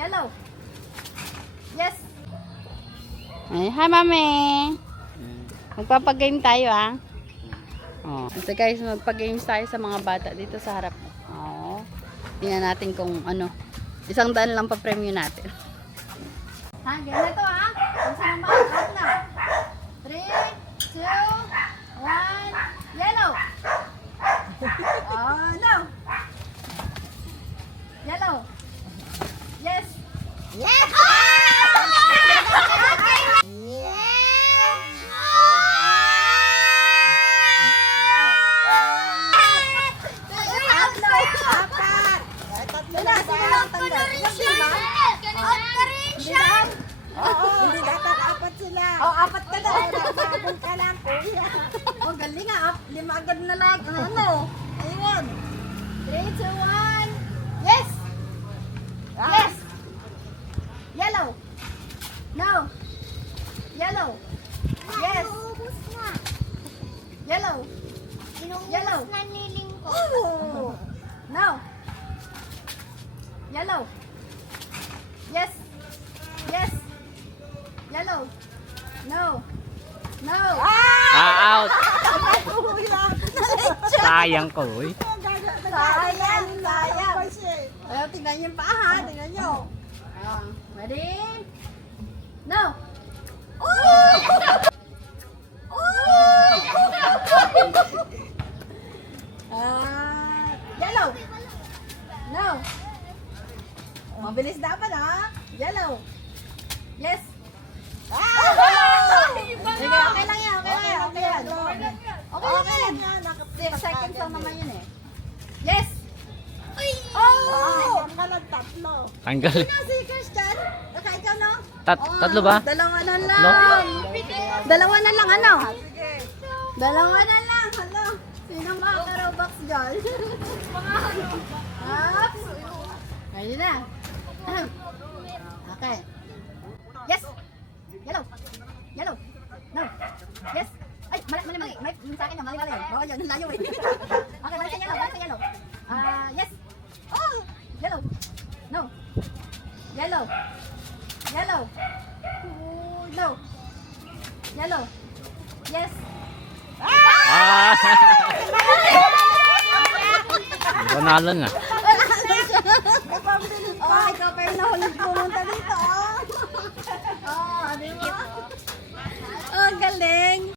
Yellow. Yes. Ay, hi, mami. Magpapag-game tayo, ah. Oh. So guys, magpag-games tayo sa mga bata dito sa harap. Oh. Tingnan natin kung ano. 100 lang pa premyo natin. Ha, game na to ha. Kung sino ma-out na. 3, 2, 1, yellow. Oh, no. Yellow. Yes. Yes! Hindi dapat apat sila. Oh, apat ka na. Babon ka lang, kuya. Oh, galing ah. 5 agad na lang. Ano? Ayun. 3, 2, 1. Yes! Yes! Yellow. No. Yellow. Yes. Inuubos na. Yellow. Yellow. Inuubos na niling ko. Oh. No. Yellow. Yes. Yes. Yellow. No. No. Out. Kuya. Sayang ko, eh. Sayang. Sayang. Ayaw, tingnan niyo yung paa ha. Tingnan niyo. Ready? No. Yellow. No. Mabilis dapat ha. Yellow. Yes. Sige, okay lang yan. Okay lang yan. Okay yan. Okay lang yan. 6 seconds lang naman yun eh. Yes. Oh! Ang kalag tatlo. Tanggal. Si Christian, naka ikaw no? Tatlo ba? Dalawa na lang. Tatlo? Dalawa na lang ano? Dalawa na lang. Hello. Sino makaka-robux dyan? Ups. Ready na. Okay. Yes. Yellow. Yellow. No. Yes. Ay, mali. May sa akin na, mali. Bawal yun, layo eh. Okay, balik sa yellow. Yes. Oh, yellow. No. Yellow. Yellow. Oh, no. Yellow. Yes. Ah! Panalo na. Oh, ikaw pa yung nahulog pumunta dito. Oh, di ba? Oh, galing.